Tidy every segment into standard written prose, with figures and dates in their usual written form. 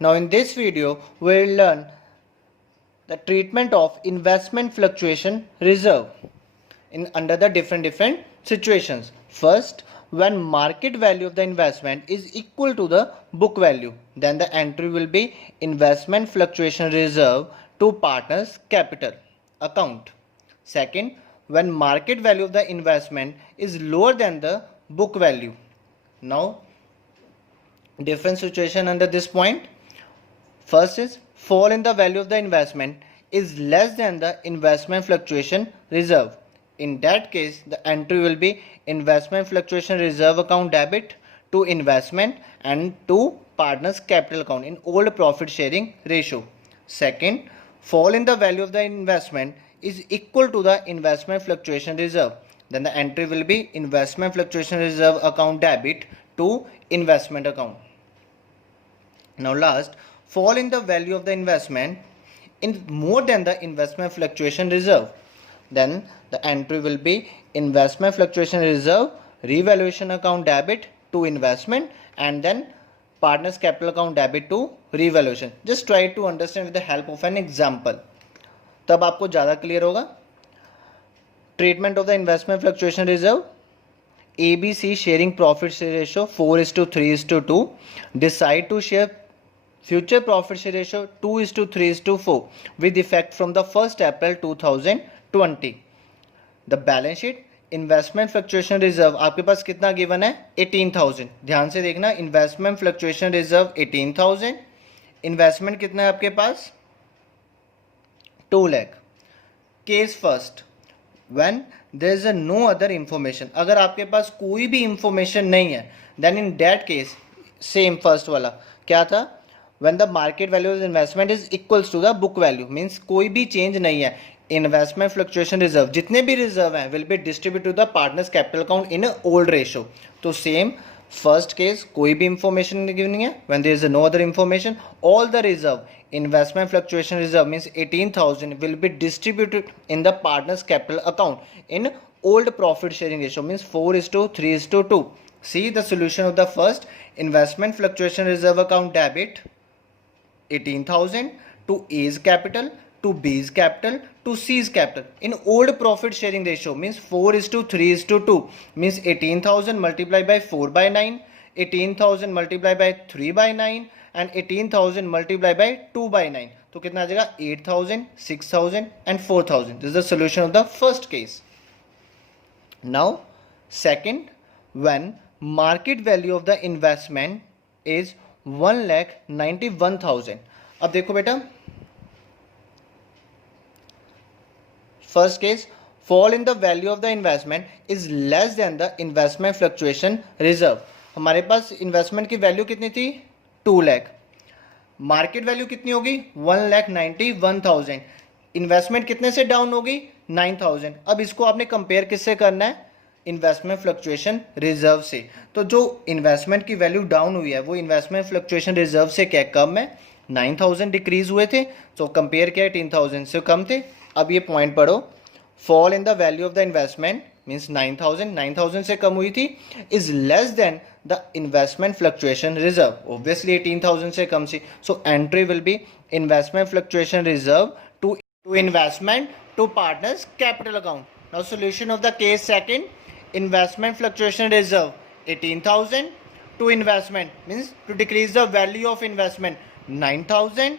Now in this video, we'll learn the treatment of investment fluctuation reserve in under the different situations. First, when market value of the investment is equal to the book value, then the entry will be investment fluctuation reserve to partners capital account. Second, when market value of the investment is lower than the book value. Now, different situation under this point. First is fall in the value of the investment is less than the investment fluctuation reserve. In that case, the entry will be investment fluctuation reserve account debit to investment and to partners capital account in old profit sharing ratio. Second, fall in the value of the investment is equal to the investment fluctuation reserve. Then the entry will be investment fluctuation reserve account debit to investment account. Now last, fall in the value of the investment in more than the investment fluctuation reserve. Then the entry will be investment fluctuation reserve revaluation account debit to investment and then partners capital account debit to revaluation. Just try to understand with the help of an example, तब आपको ज़्यादा clear होगा. Treatment of the investment fluctuation reserve. ABC sharing profit ratio 4:3:2. Decide to share future profit share ratio 2:3:4 with effect from the 1st April 2020. The balance sheet investment fluctuation reserve आपके पास कितना given है 18,000. ध्यान से देखना, investment fluctuation reserve 18,000. Investment कितना है आपके पास 2 lakh. Case first, when there is no other information, अगर आपके पास कोई भी इंफॉर्मेशन नहीं है, then in that case same first वाला क्या था, when the market value of investment is equals to the book value, means कोई भी चेंज नहीं है. इन्वेस्टमेंट फ्लक्चुएशन रिजर्व जितने भी रिजर्व हैं will be distribute to the partners capital account in old ratio. तो सेम फर्स्ट केस कोई भी इंफॉर्मेशन नहीं है, when there is no other information, all the reserve investment fluctuation reserve means 18,000 will be distributed in the partners capital account in old profit sharing ratio means 4:3:2. See the solution of the first, investment fluctuation reserve account debit 18,000 to A's capital to B's capital to C's capital in old profit sharing ratio means 4:3:2 means 18,000 multiplied by 4/9, 18,000 multiplied by 3/9 and 18,000 multiplied by 2/9. तो कितना आ जाएगा 8,000, 6,000 and 4,000. This is the solution of the first case. Now second, when market value of the investment is 1,91,000. अब देखो बेटा, first case, fall in the value of the investment is less than the investment fluctuation reserve. हमारे पास investment की value कितनी थी 2 lakh. Market value कितनी होगी 1,91,000. Investment कितने से डाउन होगी 9,000. अब इसको आपने कंपेयर किससे करना है, इन्वेस्टमेंट फ्लक्चुएशन रिजर्व से. तो जो इन्वेस्टमेंट की वैल्यू डाउन हुई है वो इन्वेस्टमेंट फ्लक्चुएशन रिजर्व से क्या कम है, 9,000 डिक्रीज हुए थे, तो कंपेयर किया 18,000 से कम थे. अब ये पॉइंट पढ़ो, fall in the value of the investment means 9,000 से कम हुई थी, is less than the investment fluctuation reserve, obviously 18,000 से कम सी. So entry will be investment fluctuation reserve to investment to partners capital account. Now solution of the case second, investment fluctuation reserve 18,000 to investment means to decrease the value of investment 9,000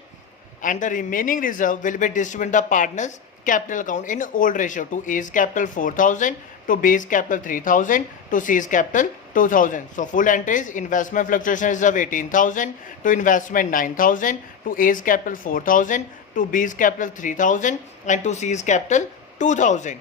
and the remaining reserve will be distributed the partners capital account in old ratio to A's capital 4,000 to B's capital 3,000 to C's capital 2,000. So full entries, investment fluctuation reserve 18,000 to investment 9,000 to A's capital 4,000 to B's capital 3,000 and to C's capital 2,000.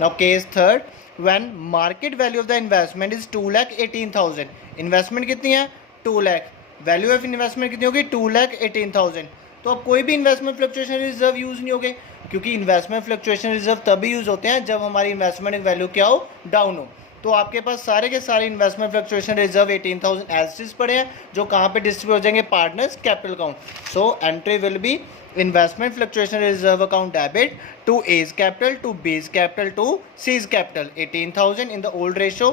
Now case third, when market value of the investment is 2,18,000. Investment कितनी है 2 lakh, value of investment कितनी होगी 2,18,000. तो अब कोई भी investment fluctuation reserve use नहीं होगे, क्योंकि इन्वेस्टमेंट फ्लक्चुएशन रिजर्व तभी यूज होते हैं जब हमारी इन्वेस्टमेंट वैल्यू क्या हो, डाउन हो. तो आपके पास सारे के सारे इन्वेस्टमेंट फ्लक्चुएशन रिजर्व 18,000 एज पड़े हैं जो कहाँ पे डिस्ट्रीब्यूट हो जाएंगे, partners capital account. So entry will B investment fluctuation reserve account debit to A's capital to B's capital to C's capital 18,000 in the old ratio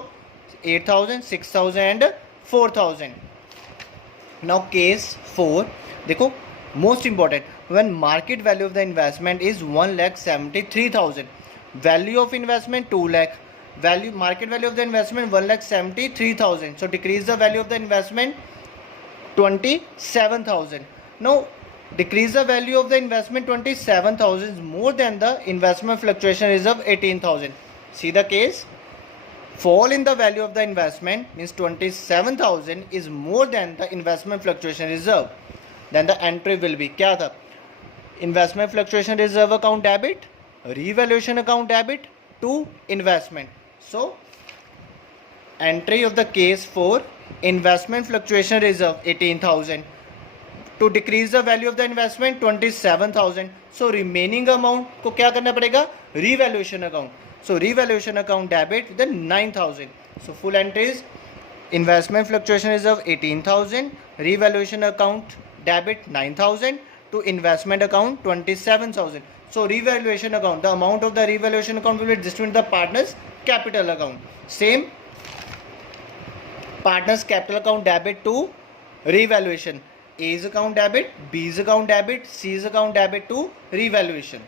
8,000, 6,000 and 4,000. Now case 4, देखो most important, when market value of the investment is 1,73,000, value of investment 2 lakh, value market value of the investment 1,73,000, so decrease the value of the investment 27,000. Now decrease the value of the investment 27,000 is more than the investment fluctuation reserve 18,000. See the case, fall in the value of the investment means 27,000 is more than the investment fluctuation reserve, then the entry will be क्या था, investment fluctuation reserve account debit, revaluation account debit to investment. So entry of the case for investment fluctuation reserve 18,000 to decrease the value of the investment 27,000. So remaining amount को क्या करना पड़ेगा, revaluation account. So revaluation account debit then 9,000. So full entry is investment fluctuation reserve 18,000, revaluation account debit 9,000 to investment account 27,000. So revaluation account, the amount of the revaluation account will be distributed in the partners capital account. Same, partners capital account debit to revaluation, A's account debit, B's account debit, C's account debit to revaluation.